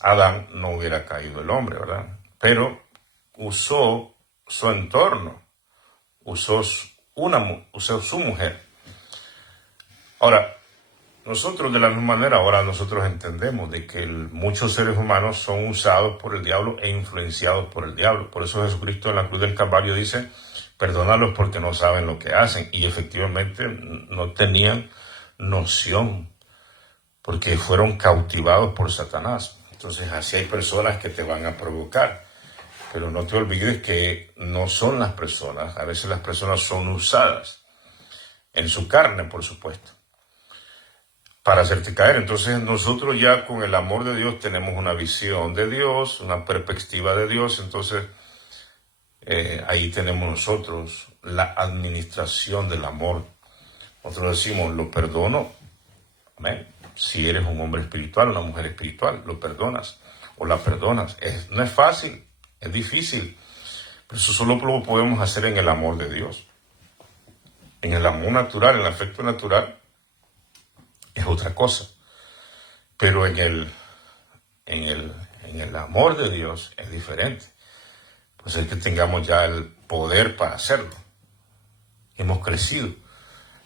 Adán, no hubiera caído el hombre, ¿verdad? Pero usó su entorno, usó su mujer. Ahora, nosotros de la misma manera, ahora nosotros entendemos de que muchos seres humanos son usados por el diablo e influenciados por el diablo. Por eso Jesucristo en la cruz del Calvario dice, perdónalos porque no saben lo que hacen. Y efectivamente no tenían noción, porque fueron cautivados por Satanás. Entonces así hay personas que te van a provocar. Pero no te olvides que no son las personas. A veces las personas son usadas en su carne, por supuesto, para hacerte caer. Entonces nosotros ya con el amor de Dios tenemos una visión de Dios, una perspectiva de Dios. Entonces ahí tenemos nosotros la administración del amor. Nosotros decimos, lo perdono. Amén. Si eres un hombre espiritual, una mujer espiritual, lo perdonas o la perdonas. No es fácil, es difícil. Pero eso solo lo podemos hacer en el amor de Dios. En el amor natural, en el afecto natural, es otra cosa. Pero en el amor de Dios es diferente. Pues es que tengamos ya el poder para hacerlo. Hemos crecido.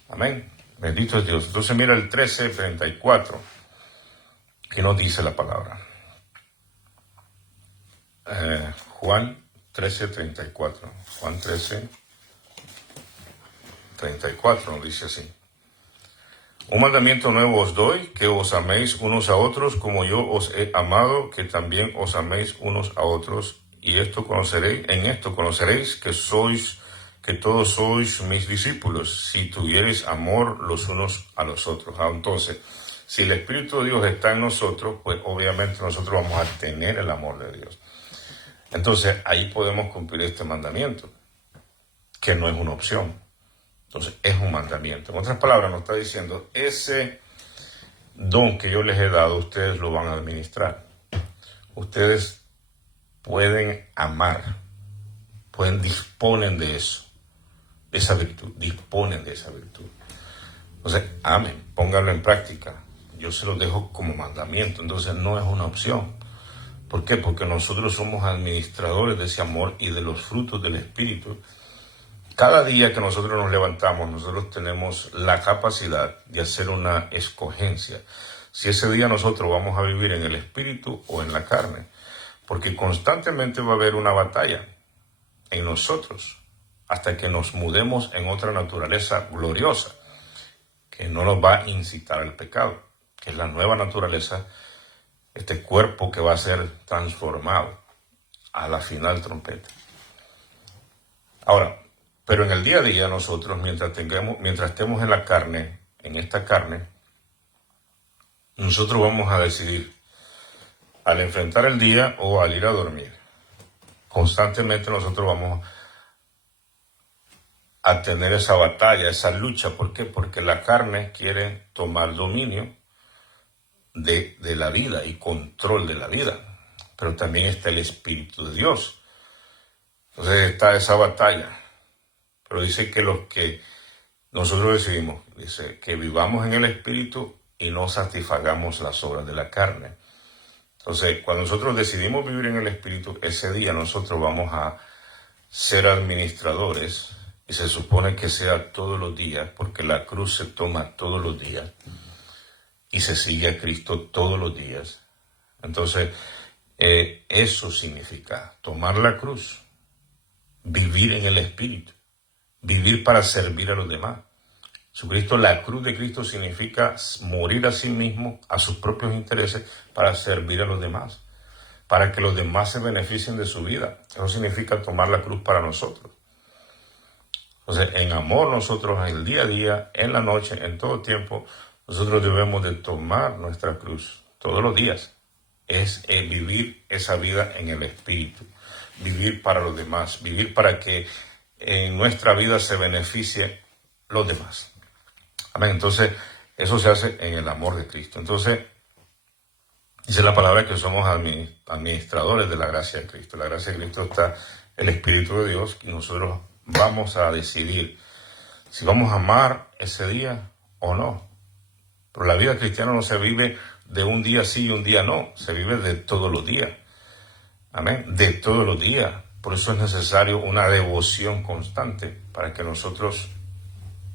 Amén. Bendito es Dios. Entonces mira el 13:34. ¿Qué nos dice la palabra? Juan 13:34. Juan 13:34 nos dice así. Un mandamiento nuevo os doy, que os améis unos a otros como yo os he amado, que también os améis unos a otros. Y en esto conoceréis que todos sois mis discípulos, si tuviereis amor los unos a los otros. Entonces, si el Espíritu de Dios está en nosotros, pues obviamente nosotros vamos a tener el amor de Dios. Entonces, ahí podemos cumplir este mandamiento, que no es una opción. Entonces, es un mandamiento. En otras palabras, nos está diciendo, ese don que yo les he dado, ustedes lo van a administrar. Ustedes pueden amar, disponen de eso, de esa virtud, disponen de esa virtud. Entonces, amen, pónganlo en práctica. Yo se los dejo como mandamiento, entonces no es una opción. ¿Por qué? Porque nosotros somos administradores de ese amor y de los frutos del Espíritu Cada día que nosotros nos levantamos, nosotros tenemos la capacidad de hacer una escogencia. Si ese día nosotros vamos a vivir en el espíritu o en la carne, porque constantemente va a haber una batalla en nosotros hasta que nos mudemos en otra naturaleza gloriosa que no nos va a incitar al pecado, que es la nueva naturaleza, este cuerpo que va a ser transformado a la final trompeta. Ahora, pero en el día a día nosotros, mientras estemos en la carne, en esta carne, nosotros vamos a decidir al enfrentar el día o al ir a dormir. Constantemente nosotros vamos a tener esa batalla, esa lucha. ¿Por qué? Porque la carne quiere tomar dominio de la vida y control de la vida. Pero también está el Espíritu de Dios. Entonces está esa batalla. Pero dice que los que nosotros decidimos, dice que vivamos en el Espíritu y no satisfagamos las obras de la carne. Entonces, cuando nosotros decidimos vivir en el Espíritu, ese día nosotros vamos a ser administradores, y se supone que sea todos los días, porque la cruz se toma todos los días y se sigue a Cristo todos los días. Entonces, eso significa tomar la cruz, vivir en el Espíritu, vivir para servir a los demás. Jesucristo, la cruz de Cristo significa morir a sí mismo, a sus propios intereses, para servir a los demás, para que los demás se beneficien de su vida. Eso significa tomar la cruz para nosotros. Entonces, en amor nosotros, en el día a día, en la noche, en todo tiempo, nosotros debemos de tomar nuestra cruz todos los días. Es vivir esa vida en el Espíritu, vivir para los demás, vivir para que en nuestra vida se beneficie los demás. Amén. Entonces, eso se hace en el amor de Cristo. Entonces, dice la palabra que somos administradores de la gracia de Cristo. La gracia de Cristo está el Espíritu de Dios y nosotros vamos a decidir si vamos a amar ese día o no. Pero la vida cristiana no se vive de un día sí y un día no. Se vive de todos los días. Amén. De todos los días. Por eso es necesario una devoción constante para que nosotros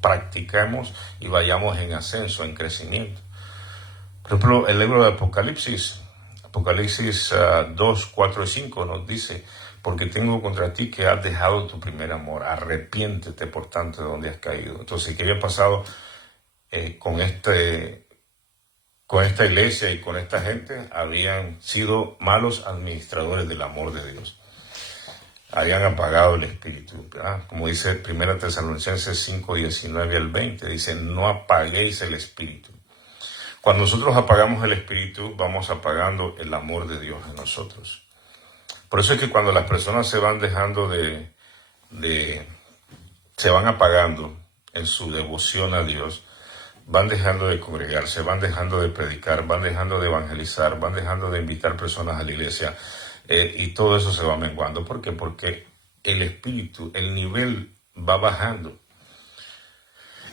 practiquemos y vayamos en ascenso, en crecimiento. Por ejemplo, el libro de Apocalipsis 2, 4 y 5 nos dice: porque tengo contra ti que has dejado tu primer amor, arrepiéntete por tanto de donde has caído. Entonces, ¿qué había pasado con esta iglesia y con esta gente? Habían sido malos administradores del amor de Dios. Habían apagado el Espíritu, ¿verdad? Como dice 1 Tesalonicenses 5, 19 al 20, dice: no apaguéis el Espíritu. Cuando nosotros apagamos el Espíritu, vamos apagando el amor de Dios en nosotros. Por eso es que cuando las personas se van dejando se van apagando en su devoción a Dios, van dejando de congregarse, van dejando de predicar, van dejando de evangelizar, van dejando de invitar personas a la iglesia, y todo eso se va menguando. ¿Por qué? Porque el Espíritu, el nivel va bajando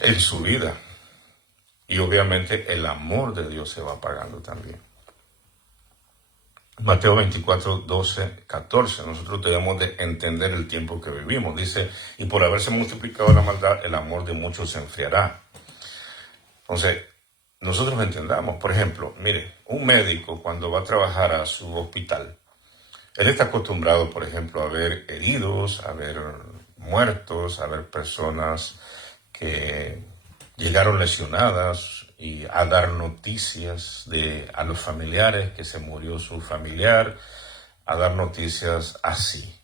en su vida. Y obviamente el amor de Dios se va apagando también. Mateo 24, 12, 14. Nosotros debemos de entender el tiempo que vivimos. Dice: y por haberse multiplicado la maldad, el amor de muchos se enfriará. Entonces, nosotros entendamos, por ejemplo, mire, un médico cuando va a trabajar a su hospital, él está acostumbrado, por ejemplo, a ver heridos, a ver muertos, a ver personas que llegaron lesionadas y a dar noticias a los familiares que se murió su familiar, a dar noticias así.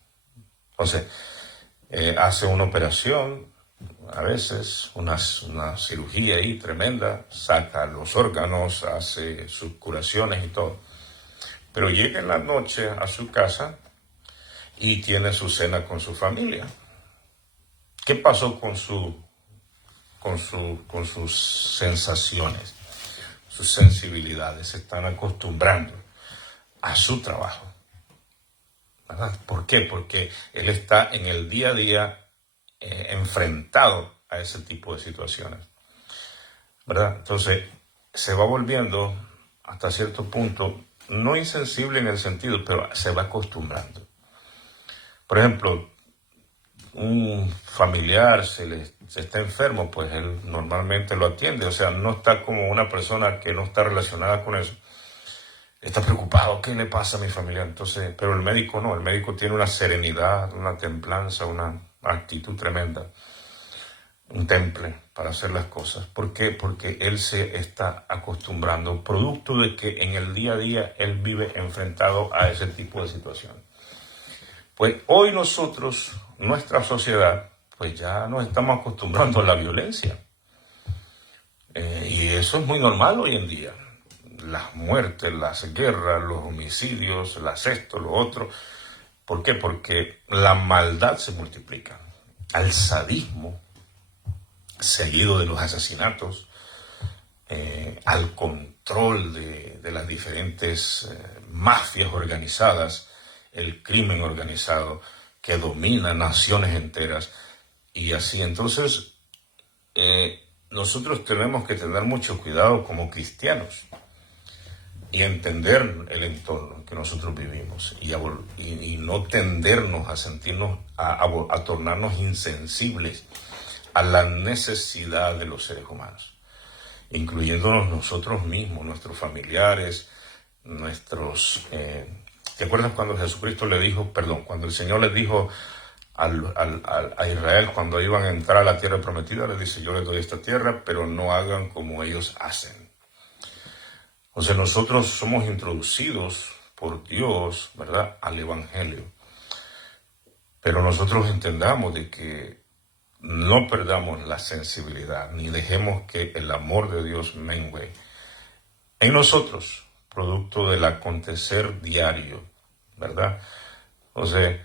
Entonces, hace una operación, a veces una cirugía ahí tremenda, saca los órganos, hace sus curaciones y todo. Pero llega en la noche a su casa y tiene su cena con su familia. ¿Qué pasó con sus sensaciones, sus sensibilidades? Se están acostumbrando a su trabajo, ¿verdad? ¿Por qué? Porque él está en el día a día enfrentado a ese tipo de situaciones, ¿verdad? Entonces se va volviendo hasta cierto punto no insensible en el sentido, pero se va acostumbrando. Por ejemplo, un familiar se está enfermo, pues él normalmente lo atiende. O sea, no está como una persona que no está relacionada con eso. Está preocupado, ¿qué le pasa a mi familiar? Entonces, pero el médico no, el médico tiene una serenidad, una templanza, una actitud tremenda, un temple para hacer las cosas. ¿Por qué? Porque él se está acostumbrando, producto de que en el día a día él vive enfrentado a ese tipo de situación. Pues hoy nosotros, nuestra sociedad, pues ya nos estamos acostumbrando a la violencia. Y eso es muy normal hoy en día. Las muertes, las guerras, los homicidios, esto, lo otro. ¿Por qué? Porque la maldad se multiplica. Al sadismo, seguido de los asesinatos, al control de las diferentes mafias organizadas, el crimen organizado que domina naciones enteras y así. Entonces, nosotros tenemos que tener mucho cuidado como cristianos y entender el entorno en que nosotros vivimos y no tendernos a sentirnos, a tornarnos insensibles a la necesidad de los seres humanos, incluyéndonos nosotros mismos, nuestros familiares, ¿te acuerdas cuando Jesucristo le dijo, cuando el Señor le dijo a Israel cuando iban a entrar a la tierra prometida, le dice, yo les doy esta tierra, pero no hagan como ellos hacen? O sea, nosotros somos introducidos por Dios, ¿verdad?, al Evangelio. Pero nosotros entendamos de que no perdamos la sensibilidad, ni dejemos que el amor de Dios mengue en nosotros, producto del acontecer diario, ¿verdad? O sea,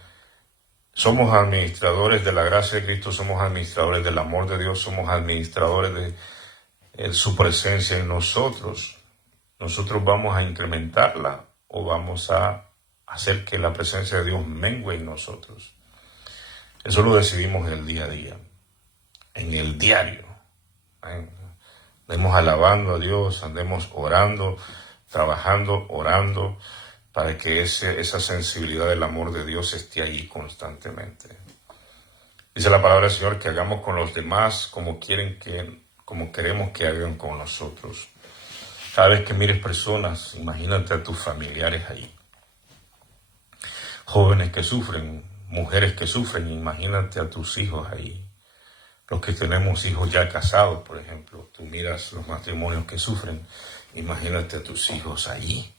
somos administradores de la gracia de Cristo, somos administradores del amor de Dios, somos administradores de su presencia en nosotros. ¿Nosotros vamos a incrementarla o vamos a hacer que la presencia de Dios mengue en nosotros? Eso lo decidimos en el día a día, en el diario. Andemos alabando a Dios, andemos orando, trabajando, orando, para que esa sensibilidad del amor de Dios esté allí constantemente. Dice la palabra del Señor que hagamos con los demás como queremos que hagan con nosotros. Cada vez que mires personas, imagínate a tus familiares ahí. Jóvenes que sufren, mujeres que sufren, imagínate a tus hijos ahí. Los que tenemos hijos ya casados, por ejemplo, tú miras los matrimonios que sufren, imagínate a tus hijos allí.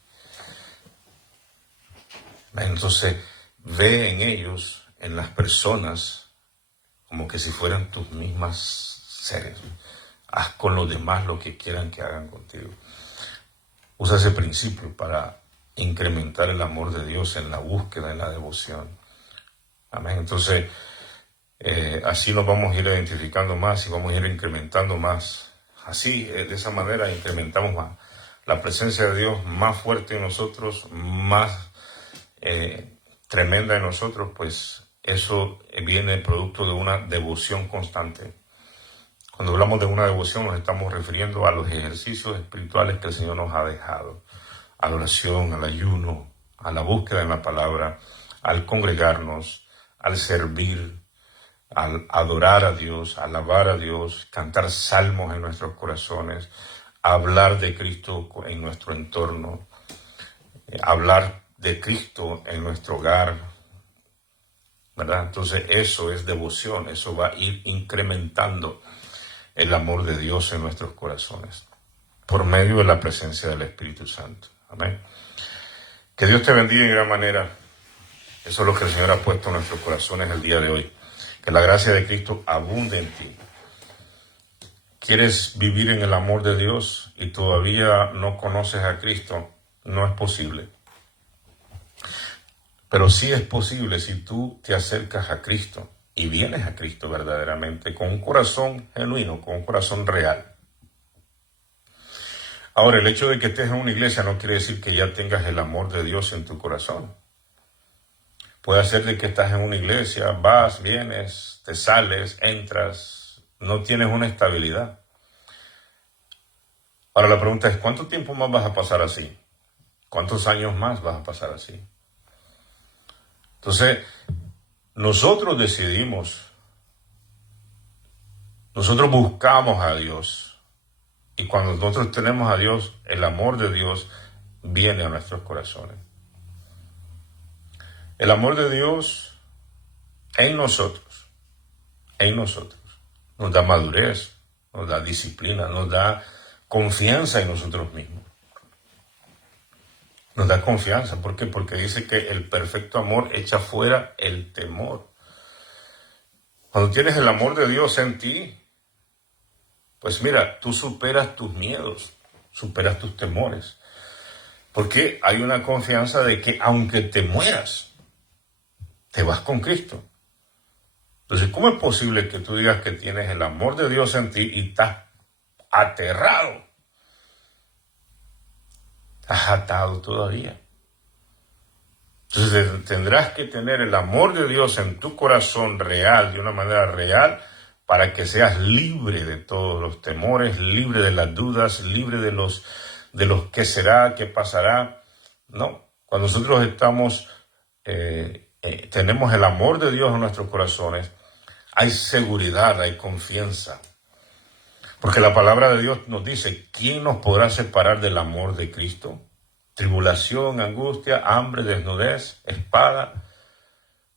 Entonces, ve en ellos, en las personas, como que si fueran tus mismas seres. Haz con los demás lo que quieran que hagan contigo. Usa ese principio para incrementar el amor de Dios en la búsqueda, en la devoción. Amén. Entonces, así nos vamos a ir identificando más y vamos a ir incrementando más. Así, de esa manera, incrementamos más la presencia de Dios, más fuerte en nosotros, más tremenda en nosotros, pues eso viene producto de una devoción constante. Cuando hablamos de una devoción nos estamos refiriendo a los ejercicios espirituales que el Señor nos ha dejado. A la oración, al ayuno, a la búsqueda en la palabra, al congregarnos, al servir, al adorar a Dios, alabar a Dios, cantar salmos en nuestros corazones, hablar de Cristo en nuestro entorno, hablar de Cristo en nuestro hogar, ¿verdad? Entonces eso es devoción, eso va a ir incrementando el amor de Dios en nuestros corazones, por medio de la presencia del Espíritu Santo. Amén. Que Dios te bendiga en gran manera. Eso es lo que el Señor ha puesto en nuestros corazones el día de hoy. Que la gracia de Cristo abunde en ti. ¿Quieres vivir en el amor de Dios y todavía no conoces a Cristo? No es posible. Pero sí es posible si tú te acercas a Cristo y vienes a Cristo verdaderamente con un corazón genuino, con un corazón real. Ahora, el hecho de que estés en una iglesia no quiere decir que ya tengas el amor de Dios en tu corazón. Puede ser de que estás en una iglesia, vas, vienes, te sales, entras, no tienes una estabilidad. Ahora la pregunta es, ¿cuánto tiempo más vas a pasar así? ¿Cuántos años más vas a pasar así? Entonces, nosotros decidimos, nosotros buscamos a Dios. Y cuando nosotros tenemos a Dios, el amor de Dios viene a nuestros corazones. El amor de Dios en nosotros, nos da madurez, nos da disciplina, nos da confianza en nosotros mismos. Nos da confianza. ¿Por qué? Porque dice que el perfecto amor echa fuera el temor. Cuando tienes el amor de Dios en ti, pues mira, tú superas tus miedos, superas tus temores. Porque hay una confianza de que aunque te mueras, te vas con Cristo. Entonces, ¿cómo es posible que tú digas que tienes el amor de Dios en ti y estás aterrado? Estás atado todavía. Entonces tendrás que tener el amor de Dios en tu corazón real, de una manera real, para que seas libre de todos los temores, libre de las dudas, libre de los qué será, qué pasará. No, cuando nosotros tenemos el amor de Dios en nuestros corazones, hay seguridad, hay confianza. Porque la palabra de Dios nos dice, ¿quién nos podrá separar del amor de Cristo? Tribulación, angustia, hambre, desnudez, espada,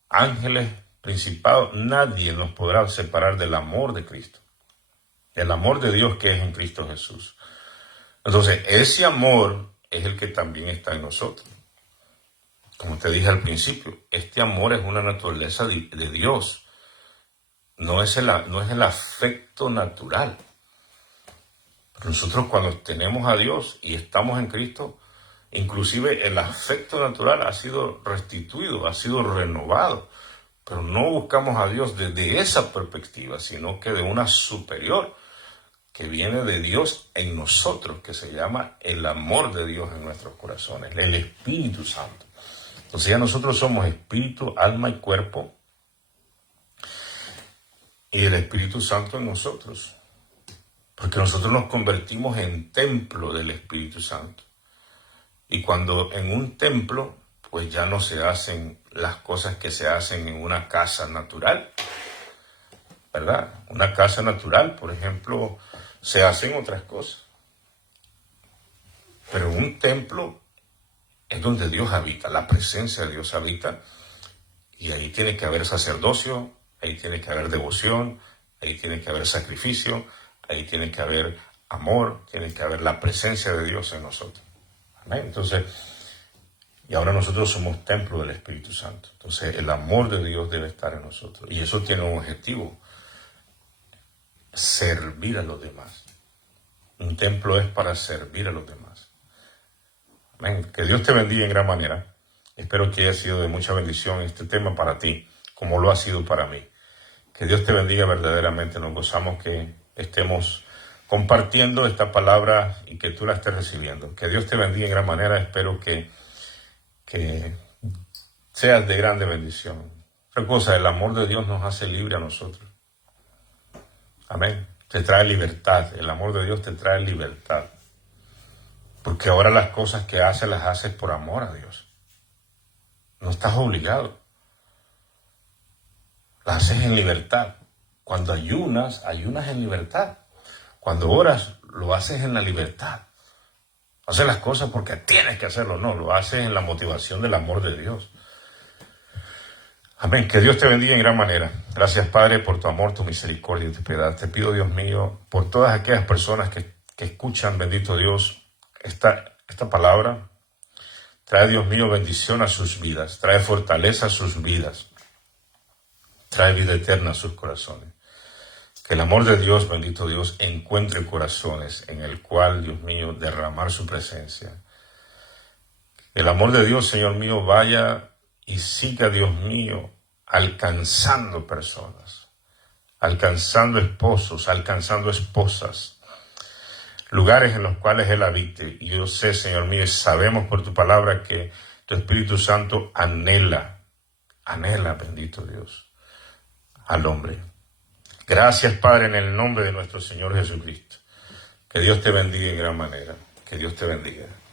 ángeles, principados. Nadie nos podrá separar del amor de Cristo. El amor de Dios que es en Cristo Jesús. Entonces, ese amor es el que también está en nosotros. Como te dije al principio, este amor es una naturaleza de Dios. No es el afecto natural. Pero nosotros cuando tenemos a Dios y estamos en Cristo, inclusive el afecto natural ha sido restituido, ha sido renovado. Pero no buscamos a Dios desde esa perspectiva, sino que de una superior que viene de Dios en nosotros, que se llama el amor de Dios en nuestros corazones, el Espíritu Santo. Entonces ya nosotros somos espíritu, alma y cuerpo, y el Espíritu Santo en nosotros. Porque nosotros nos convertimos en templo del Espíritu Santo. Y cuando en un templo, pues ya no se hacen las cosas que se hacen en una casa natural, ¿verdad? Una casa natural, por ejemplo, se hacen otras cosas. Pero un templo es donde Dios habita, la presencia de Dios habita. Y ahí tiene que haber sacerdocio, ahí tiene que haber devoción, ahí tiene que haber sacrificio, ahí tiene que haber amor, tiene que haber la presencia de Dios en nosotros. Amén. Entonces, y ahora nosotros somos templo del Espíritu Santo. Entonces, el amor de Dios debe estar en nosotros. Y eso tiene un objetivo: servir a los demás. Un templo es para servir a los demás. Amén. Que Dios te bendiga en gran manera. Espero que haya sido de mucha bendición este tema para ti, como lo ha sido para mí. Que Dios te bendiga verdaderamente. Nos gozamos que estemos compartiendo esta palabra y que tú la estés recibiendo. Que Dios te bendiga en gran manera. Espero que seas de grande bendición. Otra cosa, el amor de Dios nos hace libre a nosotros. Amén. Te trae libertad. El amor de Dios te trae libertad. Porque ahora las cosas que haces las haces por amor a Dios. No estás obligado. Las haces en libertad. Cuando ayunas en libertad. Cuando oras, lo haces en la libertad. No haces las cosas porque tienes que hacerlo, no. Lo haces en la motivación del amor de Dios. Amén. Que Dios te bendiga en gran manera. Gracias, Padre, por tu amor, tu misericordia y tu piedad. Te pido, Dios mío, por todas aquellas personas que escuchan, bendito Dios, esta palabra. Trae, Dios mío, bendición a sus vidas. Trae fortaleza a sus vidas. Trae vida eterna a sus corazones. Que el amor de Dios, bendito Dios, encuentre corazones en el cual, Dios mío, derramar su presencia. El amor de Dios, Señor mío, vaya y siga, Dios mío, alcanzando personas, alcanzando esposos, alcanzando esposas, lugares en los cuales Él habite. Y yo sé, Señor mío, y sabemos por tu palabra que tu Espíritu Santo anhela, bendito Dios, al hombre. Gracias, Padre, en el nombre de nuestro Señor Jesucristo. Que Dios te bendiga en gran manera. Que Dios te bendiga.